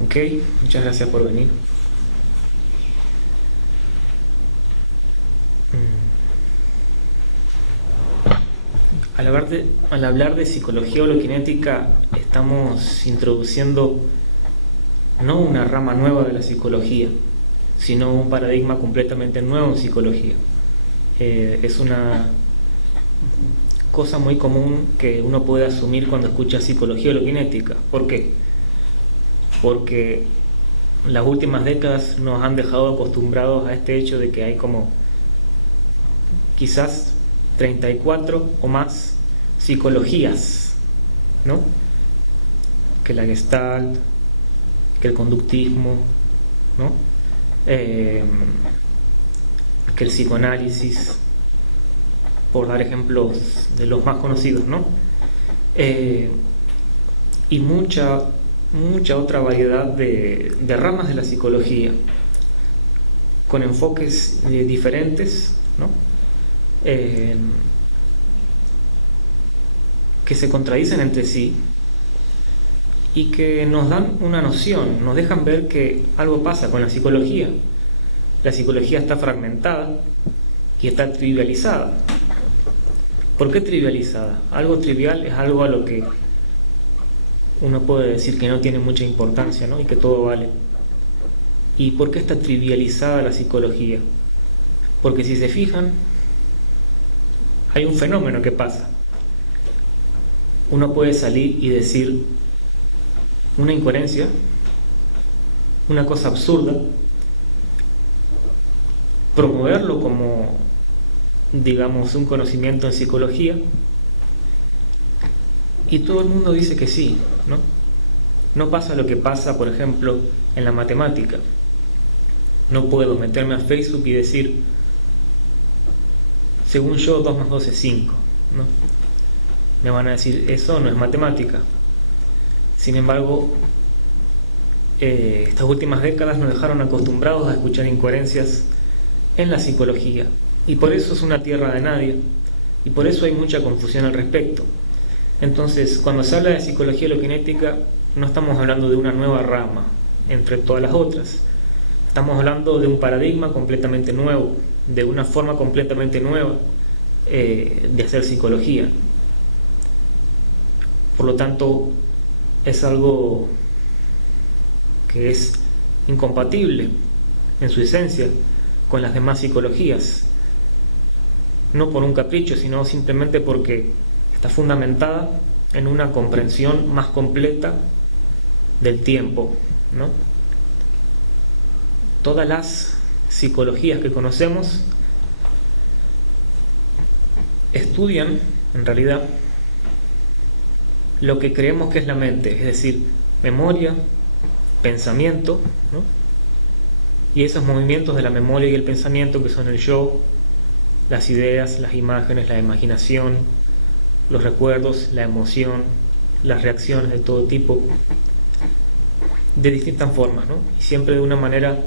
Ok, muchas gracias por venir. Al hablar de psicología holokinética, estamos introduciendo no una rama nueva de la psicología, sino un paradigma completamente nuevo en psicología. Es una cosa muy común que uno puede asumir cuando escucha psicología holokinética. ¿Por qué? Porque las últimas décadas nos han dejado acostumbrados a este hecho de que hay como quizás 34 o más psicologías, ¿no? Que la Gestalt, que el conductismo, ¿no? Que el psicoanálisis, por dar ejemplos de los más conocidos, ¿no? Y mucha otra variedad de ramas de la psicología, con enfoques diferentes, ¿no? Que se contradicen entre sí y que nos dan una noción, nos dejan ver que algo pasa con la psicología. La psicología está fragmentada y está trivializada. ¿Por qué trivializada? Algo trivial es algo a lo que uno puede decir que no tiene mucha importancia, ¿no? Y que todo vale. ¿Y por qué está trivializada la psicología? Porque si se fijan, hay un fenómeno que pasa. Uno puede salir y decir una incoherencia, una cosa absurda, promoverlo como, digamos, un conocimiento en psicología, y todo el mundo dice que sí, ¿no? No pasa lo que pasa, por ejemplo, en la matemática. No puedo meterme a Facebook y decir, según yo, 2 más 2 es 5, ¿no? Me van a decir, eso no es matemática. Sin embargo, estas últimas décadas nos dejaron acostumbrados a escuchar incoherencias en la psicología, y por eso es una tierra de nadie, y por eso hay mucha confusión al respecto. Entonces, cuando se habla de psicología holokinética, no estamos hablando de una nueva rama entre todas las otras. Estamos hablando de un paradigma completamente nuevo, de una forma completamente nueva de hacer psicología. Por lo tanto, es algo que es incompatible en su esencia con las demás psicologías, no por un capricho, sino simplemente porque está fundamentada en una comprensión más completa del tiempo, ¿no? Todas las psicologías que conocemos estudian, en realidad, lo que creemos que es la mente, es decir, memoria, pensamiento, ¿no? Y esos movimientos de la memoria y el pensamiento, que son el yo, las ideas, las imágenes, la imaginación, los recuerdos, la emoción, las reacciones de todo tipo, de distintas formas, ¿no? Y siempre de una manera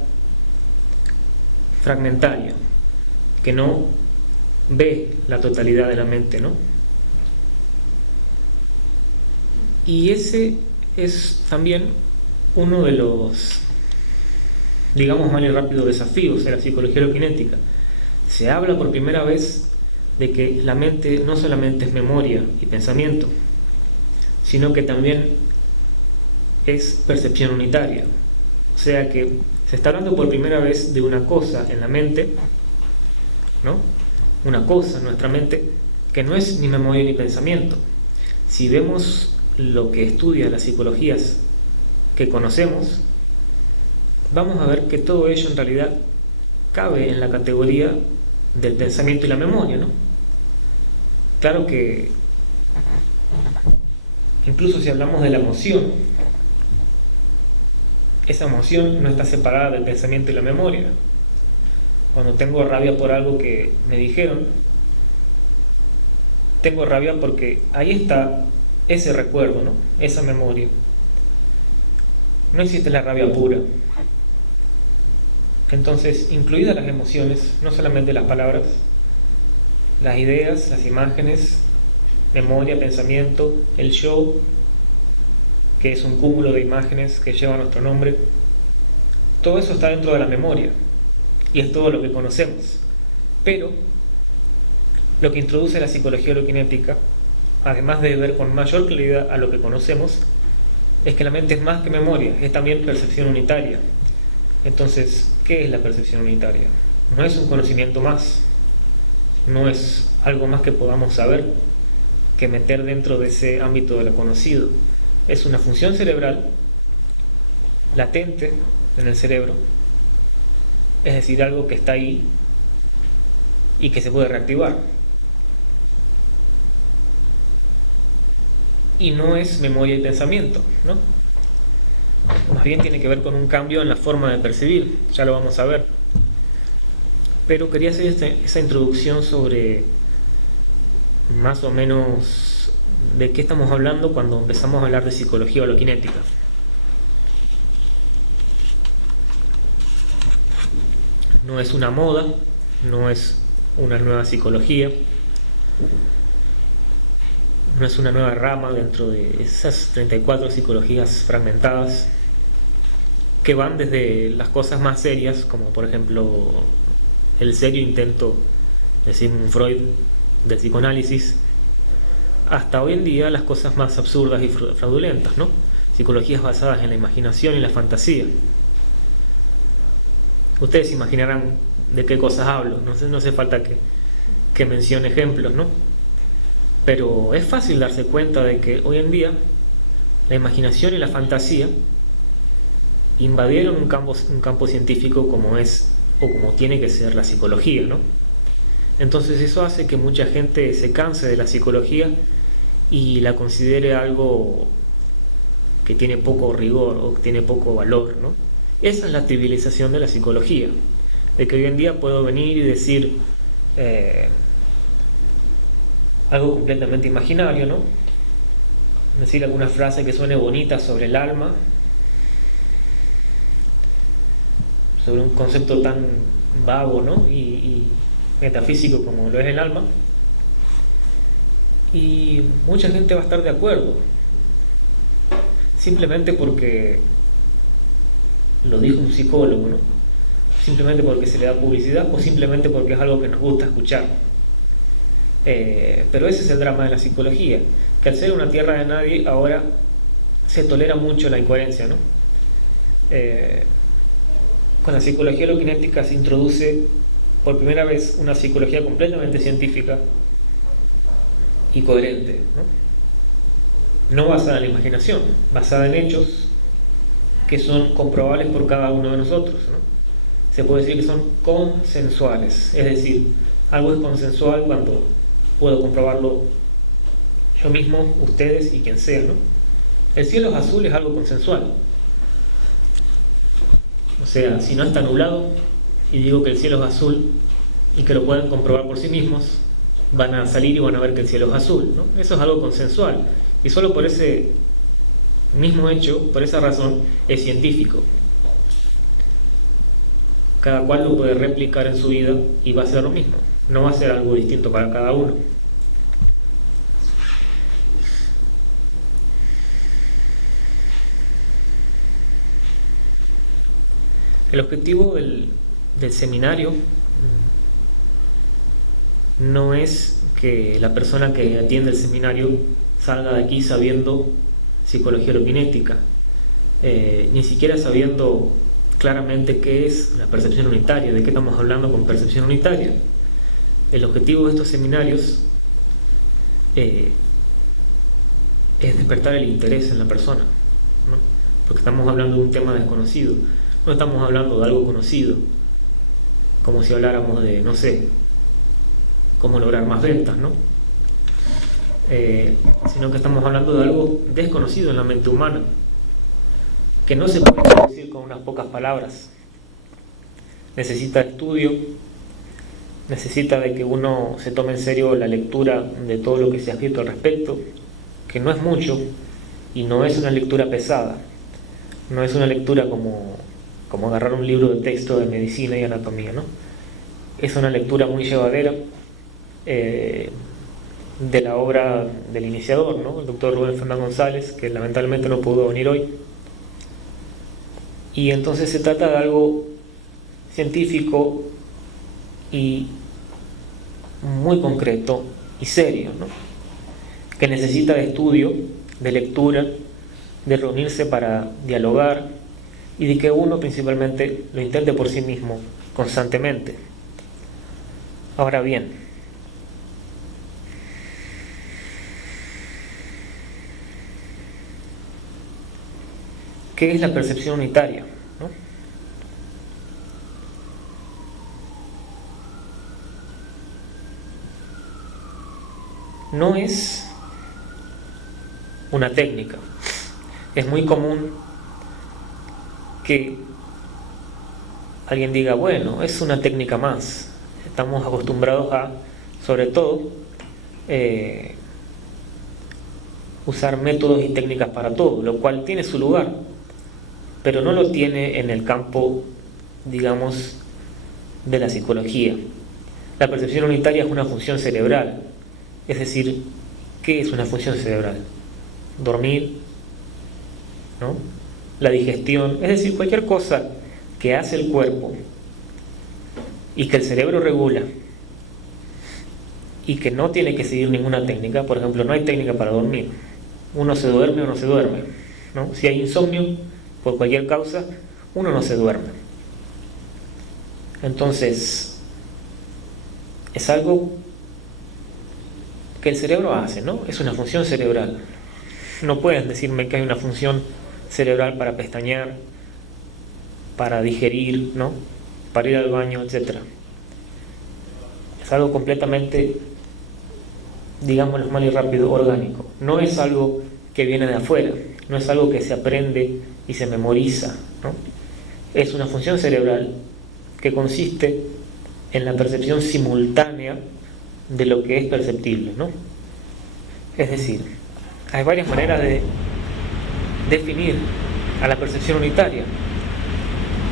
fragmentaria, que no ve la totalidad de la mente, ¿no? Y ese es también uno de los, digamos, mal y rápido desafíos de la psicología holokinética. Se habla por primera vez de que la mente no solamente es memoria y pensamiento, sino que también es percepción unitaria. O sea que se está hablando por primera vez de una cosa en la mente, ¿no? Una cosa en nuestra mente que no es ni memoria ni pensamiento. Si vemos lo que estudia las psicologías que conocemos, vamos a ver que todo ello en realidad cabe en la categoría del pensamiento y la memoria, ¿no? Claro que incluso si hablamos de la emoción, esa emoción no está separada del pensamiento y la memoria. Cuando tengo rabia por algo que me dijeron, tengo rabia porque ahí está ese recuerdo, ¿no? Esa memoria. No existe la rabia pura. Entonces, incluidas las emociones, no solamente las palabras, las ideas, las imágenes, memoria, pensamiento, el yo, que es un cúmulo de imágenes que lleva nuestro nombre. Todo eso está dentro de la memoria y es todo lo que conocemos. Pero lo que introduce la psicología holokinética, además de ver con mayor claridad a lo que conocemos, es que la mente es más que memoria, es también percepción unitaria. Entonces, ¿qué es la percepción unitaria? No es un conocimiento más, no es algo más que podamos saber, que meter dentro de ese ámbito de lo conocido. Es una función cerebral latente en el cerebro, es decir, algo que está ahí y que se puede reactivar. Y no es memoria y pensamiento, ¿no? Más bien tiene que ver con un cambio en la forma de percibir, ya lo vamos a ver. Pero quería hacer esa introducción sobre más o menos de qué estamos hablando cuando empezamos a hablar de psicología holokinética. No es una moda, no es una nueva psicología, no es una nueva rama dentro de esas 34 psicologías fragmentadas que van desde las cosas más serias, como por ejemplo el serio intento de Sigmund Freud del psicoanálisis, hasta hoy en día las cosas más absurdas y fraudulentas, ¿no? Psicologías basadas en la imaginación y la fantasía. Ustedes imaginarán de qué cosas hablo, no hace falta que mencione ejemplos, ¿no? Pero es fácil darse cuenta de que hoy en día la imaginación y la fantasía invadieron un campo científico como es o como tiene que ser la psicología, ¿no? Entonces eso hace que mucha gente se canse de la psicología y la considere algo que tiene poco rigor o que tiene poco valor, ¿no? Esa es la trivialización de la psicología, de que hoy en día puedo venir y decir algo completamente imaginario, ¿no? Decir alguna frase que suene bonita sobre el alma, sobre un concepto tan vago, ¿no? y metafísico como lo es el alma, y mucha gente va a estar de acuerdo simplemente porque lo dijo un psicólogo, ¿no? Simplemente porque se le da publicidad o simplemente porque es algo que nos gusta escuchar. Pero ese es el drama de la psicología, que al ser una tierra de nadie ahora se tolera mucho la incoherencia, ¿no? Con la psicología holokinética se introduce por primera vez una psicología completamente científica y coherente, no basada en la imaginación, basada en hechos que son comprobables por cada uno de nosotros, ¿no? Se puede decir que son consensuales, es decir, algo es consensual cuando puedo comprobarlo yo mismo, ustedes y quien sea, ¿no? El cielo es azul es algo consensual. O sea, si no está nublado y digo que el cielo es azul y que lo pueden comprobar por sí mismos, van a salir y van a ver que el cielo es azul, ¿no? Eso es algo consensual y solo por ese mismo hecho, por esa razón, es científico. Cada cual lo puede replicar en su vida y va a ser lo mismo, no va a ser algo distinto para cada uno. El objetivo del seminario no es que la persona que atiende el seminario salga de aquí sabiendo psicología holokinética, ni siquiera sabiendo claramente qué es la percepción unitaria, de qué estamos hablando con percepción unitaria. El objetivo de estos seminarios es despertar el interés en la persona, ¿no? Porque estamos hablando de un tema desconocido, no estamos hablando de algo conocido, como si habláramos de, no sé, cómo lograr más ventas, ¿no? Sino que estamos hablando de algo desconocido en la mente humana, que no se puede traducir con unas pocas palabras. Necesita estudio, necesita de que uno se tome en serio la lectura de todo lo que se ha escrito al respecto, que no es mucho y no es una lectura pesada, no es una lectura como agarrar un libro de texto de medicina y anatomía, ¿no? Es una lectura muy llevadera, de la obra del iniciador, ¿no? El doctor Rubén Fernán González, que lamentablemente no pudo venir hoy. Y entonces se trata de algo científico y muy concreto y serio, ¿no? Que necesita de estudio, de lectura, de reunirse para dialogar y de que uno principalmente lo intente por sí mismo constantemente. Ahora bien, ¿qué es la percepción unitaria? No es una técnica. Es muy común que alguien diga, bueno, es una técnica más. Estamos acostumbrados a, sobre todo, usar métodos y técnicas para todo, lo cual tiene su lugar, pero no lo tiene en el campo, digamos, de la psicología. La percepción unitaria es una función cerebral. Es decir, ¿qué es una función cerebral? Dormir, ¿no? La digestión, es decir, cualquier cosa que hace el cuerpo y que el cerebro regula y que no tiene que seguir ninguna técnica. Por ejemplo, no hay técnica para dormir. Uno se duerme o no se duerme, ¿no? Si hay insomnio, por cualquier causa, uno no se duerme. Entonces, es algo que el cerebro hace, ¿no? Es una función cerebral. No puedes decirme que hay una función cerebral para pestañear, para digerir, ¿no? Para ir al baño, etc. Es algo completamente, digámoslo mal y rápido, orgánico. No es algo que viene de afuera, no es algo que se aprende y se memoriza, ¿no? Es una función cerebral que consiste en la percepción simultánea de lo que es perceptible, ¿no? Es decir, hay varias maneras de definir a la percepción unitaria,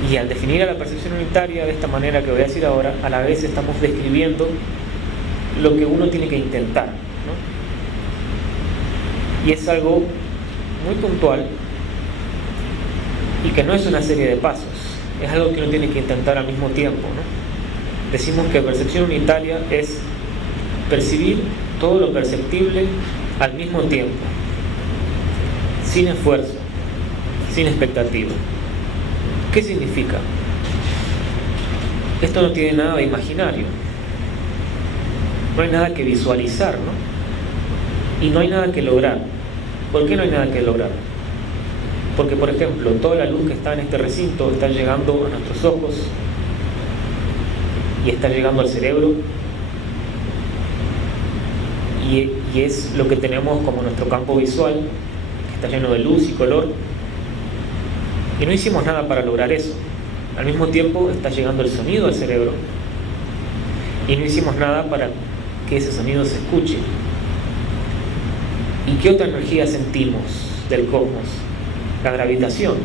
y al definir a la percepción unitaria de esta manera que voy a decir ahora, a la vez estamos describiendo lo que uno tiene que intentar, ¿no? Y es algo muy puntual y que no es una serie de pasos, es algo que uno tiene que intentar al mismo tiempo, ¿no? Decimos que percepción unitaria es percibir todo lo perceptible al mismo tiempo, sin esfuerzo, sin expectativa. ¿Qué significa? Esto no tiene nada de imaginario, no hay nada que visualizar, ¿no? Y no hay nada que lograr. ¿Por qué no hay nada que lograr? Porque, por ejemplo, toda la luz que está en este recinto está llegando a nuestros ojos y está llegando al cerebro, y es lo que tenemos como nuestro campo visual, que está lleno de luz y color, y no hicimos nada para lograr eso. Al mismo tiempo está llegando el sonido al cerebro y no hicimos nada para que ese sonido se escuche. ¿Y qué otra energía sentimos del cosmos? La gravitación,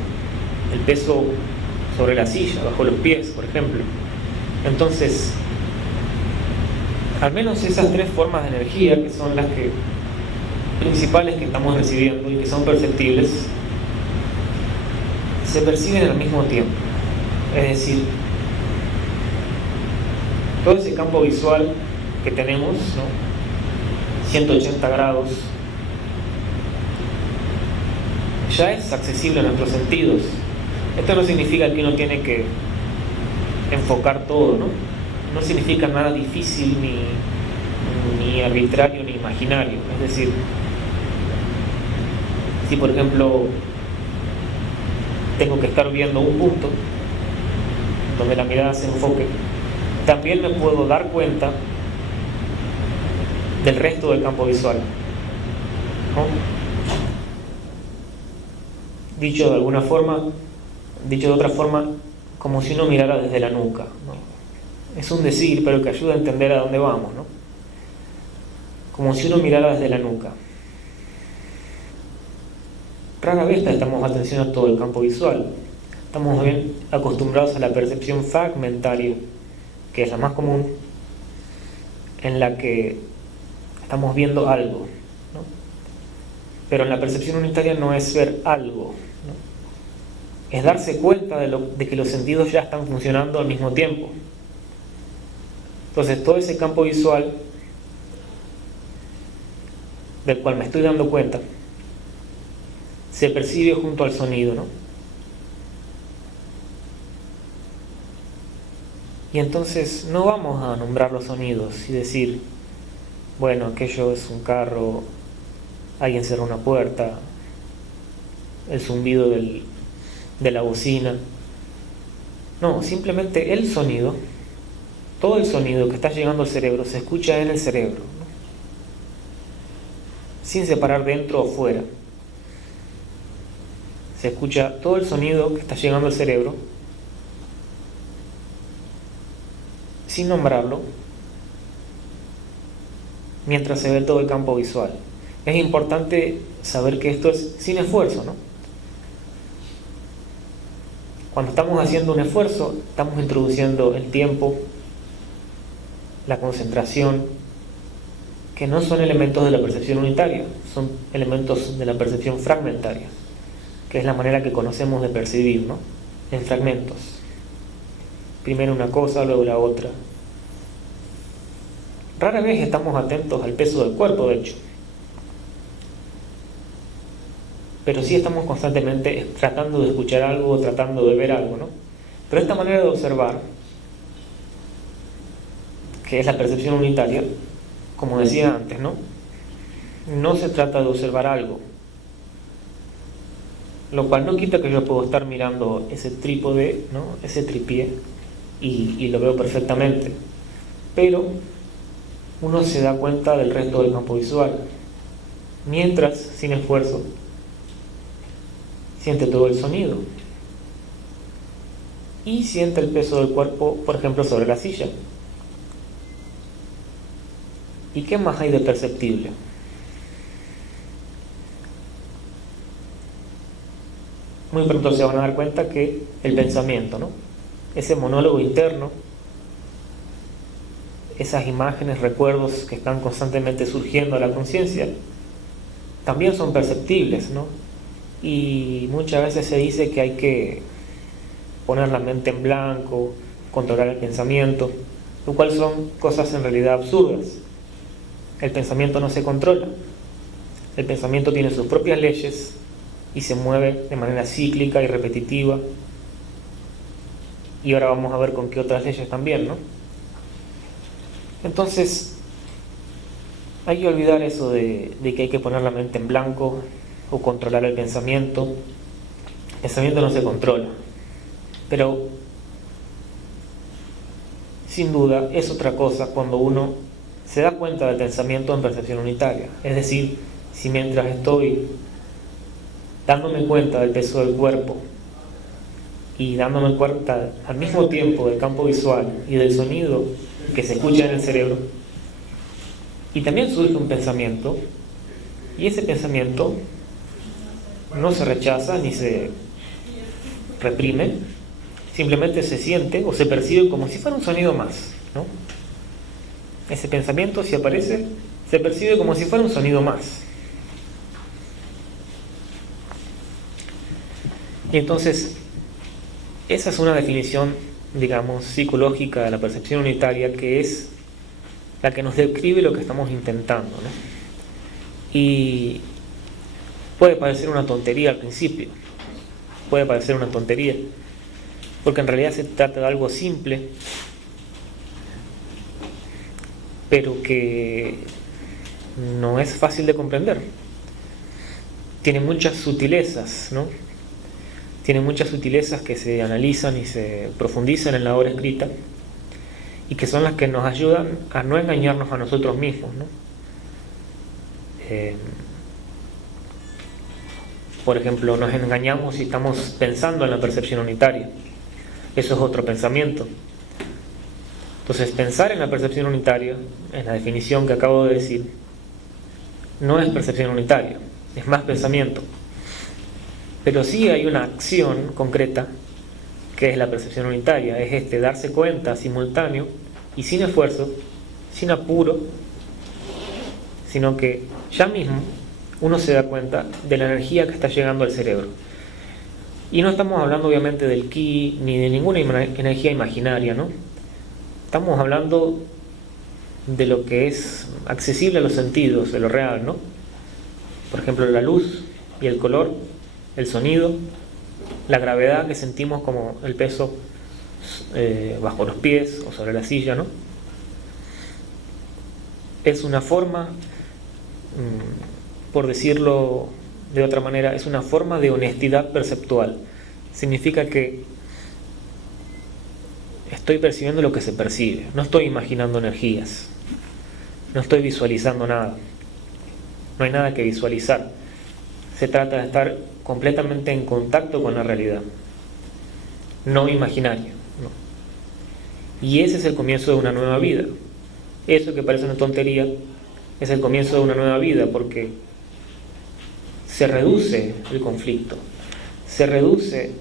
el peso sobre la silla, bajo los pies, por ejemplo. Entonces, al menos esas tres formas de energía, que son las principales que estamos recibiendo y que son perceptibles, se perciben al mismo tiempo. Es decir, todo ese campo visual que tenemos, ¿no? 180 grados, ya es accesible a nuestros sentidos. Esto no significa que uno tiene que enfocar todo, ¿no? No significa nada difícil, ni arbitrario, ni imaginario. Es decir, si por ejemplo tengo que estar viendo un punto donde la mirada se enfoque, también me puedo dar cuenta del resto del campo visual, ¿no? Dicho de otra forma, como si uno mirara desde la nuca, ¿no? Es un decir, pero que ayuda a entender a dónde vamos, ¿no? Como si uno mirara desde la nuca. Rara vez prestamos atención a todo el campo visual. Estamos bien acostumbrados a la percepción fragmentaria, que es la más común, en la que estamos viendo algo, ¿no? Pero en la percepción unitaria no es ver algo, ¿no? Es darse cuenta de que los sentidos ya están funcionando al mismo tiempo. Entonces todo ese campo visual del cual me estoy dando cuenta se percibe junto al sonido, ¿no? Y entonces no vamos a nombrar los sonidos y decir, bueno, aquello es un carro, alguien cerró una puerta, el zumbido de la bocina. No, simplemente el sonido, todo el sonido que está llegando al cerebro se escucha en el cerebro, ¿no? Sin separar dentro o fuera. Se escucha todo el sonido que está llegando al cerebro sin nombrarlo, mientras se ve todo el campo visual. Es importante saber que esto es sin esfuerzo, ¿no? Cuando estamos haciendo un esfuerzo, estamos introduciendo el tiempo, la concentración, que no son elementos de la percepción unitaria, son elementos de la percepción fragmentaria, que es la manera que conocemos de percibir, ¿no? En fragmentos. Primero una cosa, luego la otra. Rara vez estamos atentos al peso del cuerpo, de hecho. Pero sí estamos constantemente tratando de escuchar algo o tratando de ver algo, ¿no? Pero esta manera de observar, que es la percepción unitaria, como decía antes, ¿no? No se trata de observar algo. Lo cual no quita que yo puedo estar mirando ese trípode, ¿no? Ese tripié, y lo veo perfectamente. Pero uno se da cuenta del resto del campo visual. Mientras, sin esfuerzo, siente todo el sonido. Y siente el peso del cuerpo, por ejemplo, sobre la silla. ¿Y qué más hay de perceptible? Muy pronto se van a dar cuenta que el pensamiento, ¿no? Ese monólogo interno, esas imágenes, recuerdos que están constantemente surgiendo a la conciencia, también son perceptibles, ¿no? Y muchas veces se dice que hay que poner la mente en blanco, controlar el pensamiento, lo cual son cosas en realidad absurdas. El pensamiento no se controla. El pensamiento tiene sus propias leyes y se mueve de manera cíclica y repetitiva. Y ahora vamos a ver con qué otras leyes también, ¿no? Entonces, hay que olvidar eso de que hay que poner la mente en blanco o controlar el pensamiento. El pensamiento no se controla. Pero, sin duda, es otra cosa cuando uno se da cuenta del pensamiento en percepción unitaria. Es decir, si mientras estoy dándome cuenta del peso del cuerpo y dándome cuenta al mismo tiempo del campo visual y del sonido que se escucha en el cerebro, y también surge un pensamiento, y ese pensamiento no se rechaza ni se reprime, simplemente se siente o se percibe como si fuera un sonido más, ¿no? Ese pensamiento, si aparece, se percibe como si fuera un sonido más. Y entonces, esa es una definición, digamos, psicológica de la percepción unitaria, que es la que nos describe lo que estamos intentando, ¿no? Y puede parecer una tontería al principio, puede parecer una tontería, porque en realidad se trata de algo simple, pero que no es fácil de comprender. Tiene muchas sutilezas, ¿no? Tiene muchas sutilezas que se analizan y se profundizan en la obra escrita y que son las que nos ayudan a no engañarnos a nosotros mismos, ¿no? Por ejemplo, nos engañamos si estamos pensando en la percepción unitaria. Eso es otro pensamiento. Entonces, pensar en la percepción unitaria, en la definición que acabo de decir, no es percepción unitaria, es más pensamiento. Pero sí hay una acción concreta que es la percepción unitaria, es darse cuenta simultáneo y sin esfuerzo, sin apuro, sino que ya mismo uno se da cuenta de la energía que está llegando al cerebro. Y no estamos hablando obviamente del ki ni de ninguna energía imaginaria, ¿no? Estamos hablando de lo que es accesible a los sentidos, de lo real, ¿no? Por ejemplo, la luz y el color, el sonido, la gravedad que sentimos como el peso bajo los pies o sobre la silla, ¿no? Es una forma, por decirlo de otra manera, es una forma de honestidad perceptual. Significa que estoy percibiendo lo que se percibe, no estoy imaginando energías, no estoy visualizando nada, no hay nada que visualizar. Se trata de estar completamente en contacto con la realidad, no imaginaria, ¿no? Y ese es el comienzo de una nueva vida. Eso que parece una tontería es el comienzo de una nueva vida, porque se reduce el conflicto, se reduce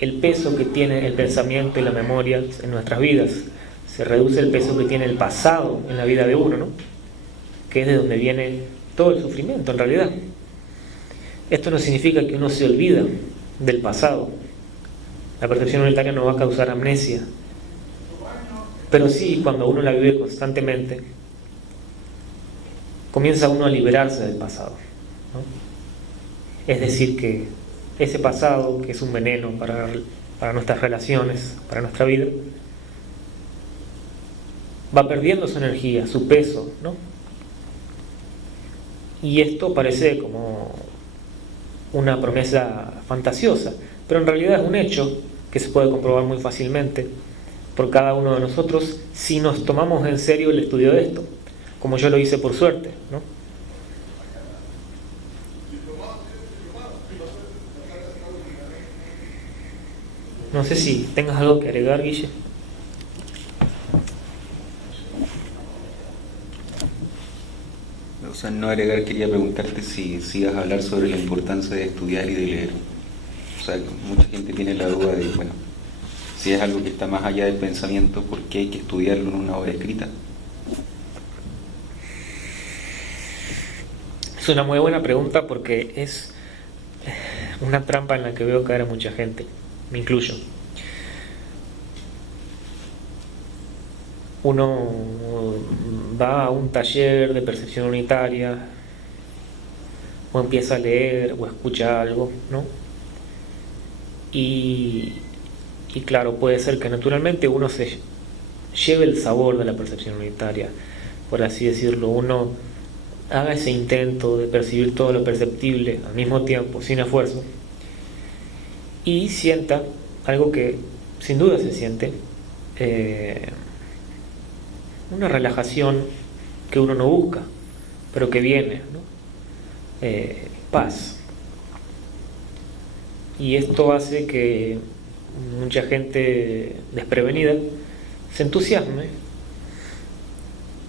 el peso que tiene el pensamiento y la memoria en nuestras vidas, se reduce el peso que tiene el pasado en la vida de uno, ¿no? Que es de donde viene todo el sufrimiento en realidad. Esto no significa que uno se olvida del pasado. La percepción unitaria no va a causar amnesia, pero sí, cuando uno la vive constantemente, comienza uno a liberarse del pasado, ¿no? Es decir, que ese pasado, que es un veneno para nuestras relaciones, para nuestra vida, va perdiendo su energía, su peso, ¿no? Y esto parece como una promesa fantasiosa, pero en realidad es un hecho que se puede comprobar muy fácilmente por cada uno de nosotros si nos tomamos en serio el estudio de esto, como yo lo hice por suerte, ¿no? No sé si tengas algo que agregar, Guille. O sea, no agregar, quería preguntarte si ibas a hablar sobre la importancia de estudiar y de leer. O sea, mucha gente tiene la duda de, bueno, si es algo que está más allá del pensamiento, ¿por qué hay que estudiarlo en una obra escrita? Es una muy buena pregunta porque es una trampa en la que veo caer a mucha gente, me incluyo. Uno va a un taller de percepción unitaria, o empieza a leer o escucha algo, ¿no? Y claro, puede ser que naturalmente uno se lleve el sabor de la percepción unitaria, por así decirlo. Uno haga ese intento de percibir todo lo perceptible al mismo tiempo, sin esfuerzo, y sienta algo que sin duda se siente, una relajación que uno no busca, pero que viene, ¿no? Paz. Y esto hace que mucha gente desprevenida se entusiasme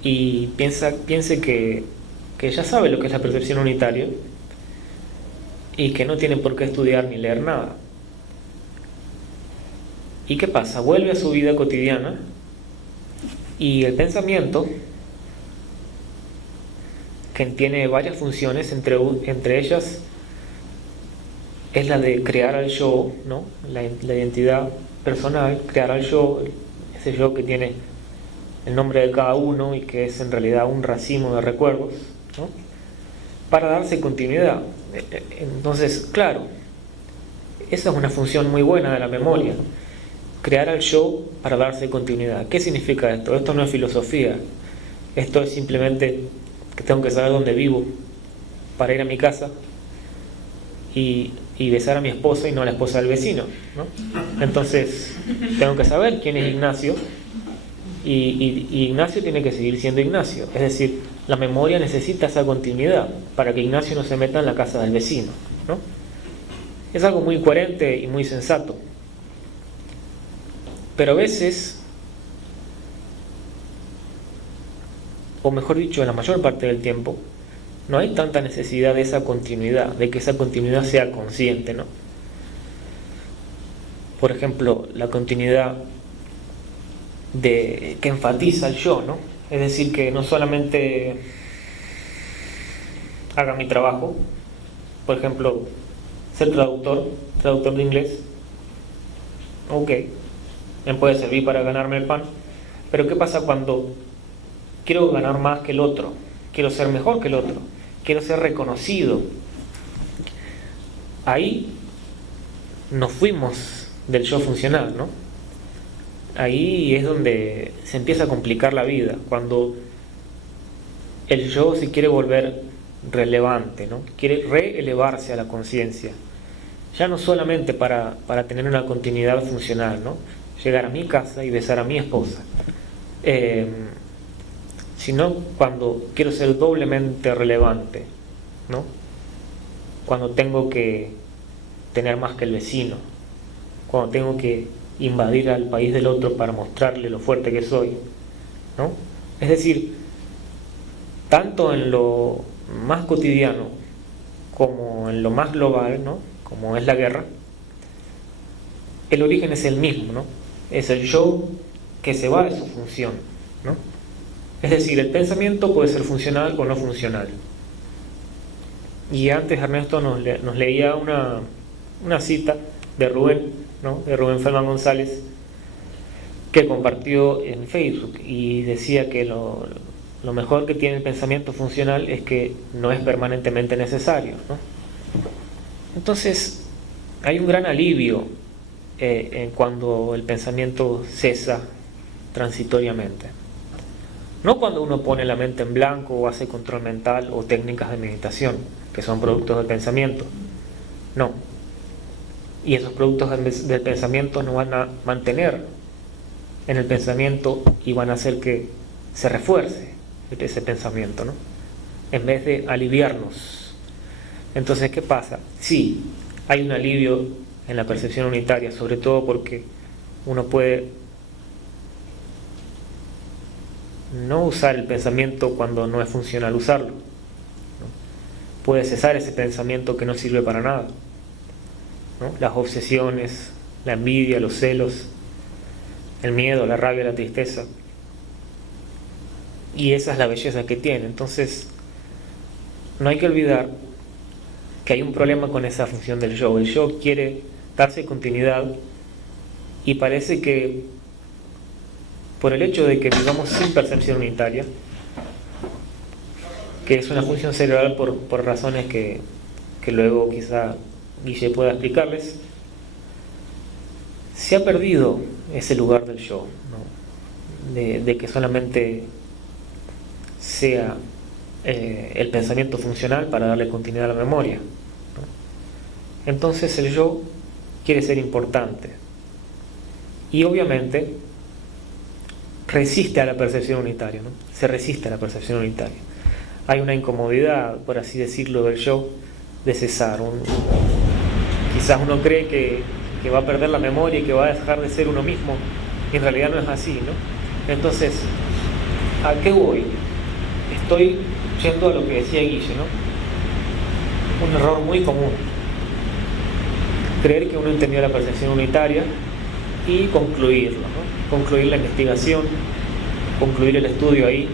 y piense que ya sabe lo que es la percepción unitaria y que no tiene por qué estudiar ni leer nada. ¿Y qué pasa? Vuelve a su vida cotidiana y el pensamiento, que tiene varias funciones, entre ellas es la de crear al yo, ¿no? La identidad personal, crear al yo, ese yo que tiene el nombre de cada uno y que es en realidad un racimo de recuerdos, ¿no? Para darse continuidad. Entonces, claro, esa es una función muy buena de la memoria, crear al yo para darse continuidad. ¿Qué significa esto? Esto no es filosofía, esto es simplemente que tengo que saber dónde vivo para ir a mi casa y besar a mi esposa y no a la esposa del vecino, ¿no? Entonces tengo que saber quién es Ignacio y Ignacio tiene que seguir siendo Ignacio. Es decir, la memoria necesita esa continuidad para que Ignacio no se meta en la casa del vecino, ¿no? Es algo muy coherente y muy sensato. Pero a veces, o mejor dicho, la mayor parte del tiempo, no hay tanta necesidad de esa continuidad, de que esa continuidad sea consciente, ¿no? Por ejemplo, la continuidad que enfatiza el yo, ¿no? Es decir, que no solamente haga mi trabajo, por ejemplo, ser traductor de inglés. Ok, me puede servir para ganarme el pan, pero ¿qué pasa cuando quiero ganar más que el otro? Quiero ser mejor que el otro, quiero ser reconocido. Ahí nos fuimos del yo funcional, ¿no? Ahí es donde se empieza a complicar la vida, cuando el yo se quiere volver relevante, ¿no? Quiere reelevarse a la conciencia, ya no solamente para tener una continuidad funcional, ¿no? Llegar a mi casa y besar a mi esposa, sino cuando quiero ser doblemente relevante, ¿no? Cuando tengo que tener más que el vecino, cuando tengo que invadir al país del otro para mostrarle lo fuerte que soy, ¿no? Es decir, tanto en lo más cotidiano como en lo más global, ¿no? Como es la guerra, el origen es el mismo, ¿no? Es el yo que se va de su función, ¿no? Es decir, el pensamiento puede ser funcional o no funcional. Y antes Ernesto nos leía una cita de Rubén, ¿no? De Rubén Feldman González, que compartió en Facebook, y decía que lo mejor que tiene el pensamiento funcional es que no es permanentemente necesario, ¿no? Entonces hay un gran alivio en cuando el pensamiento cesa transitoriamente. No cuando uno pone la mente en blanco o hace control mental o técnicas de meditación, que son productos del pensamiento. No. Y esos productos del pensamiento nos van a mantener en el pensamiento y van a hacer que se refuerce ese pensamiento, ¿no? En vez de aliviarnos. Entonces, ¿qué pasa? Sí, hay un alivio en la percepción unitaria, sobre todo porque uno puede no usar el pensamiento cuando no es funcional usarlo, ¿no? Puede cesar ese pensamiento que no sirve para nada, ¿no? Las obsesiones, la envidia, los celos, el miedo, la rabia, la tristeza. Y esa es la belleza que tiene. Entonces, no hay que olvidar que hay un problema con esa función del yo. El yo quiere darse continuidad y parece que por el hecho de que vivamos sin percepción unitaria, que es una función cerebral por razones que luego quizá Guille pueda explicarles, se ha perdido ese lugar del yo, ¿no? De que solamente sea el pensamiento funcional para darle continuidad a la memoria, ¿no? Entonces el yo quiere ser importante y obviamente resiste a la percepción unitaria, ¿no? Se resiste a la percepción unitaria. Hay una incomodidad, por así decirlo, del yo de cesar. Quizás uno cree que va a perder la memoria y que va a dejar de ser uno mismo, y en realidad no es así, ¿no? Entonces, ¿a qué voy? Estoy yendo a lo que decía Guille, ¿no? Un error muy común: creer que uno entendió la percepción unitaria y concluirlo, ¿no? Concluir la investigación, concluir el estudio ahí,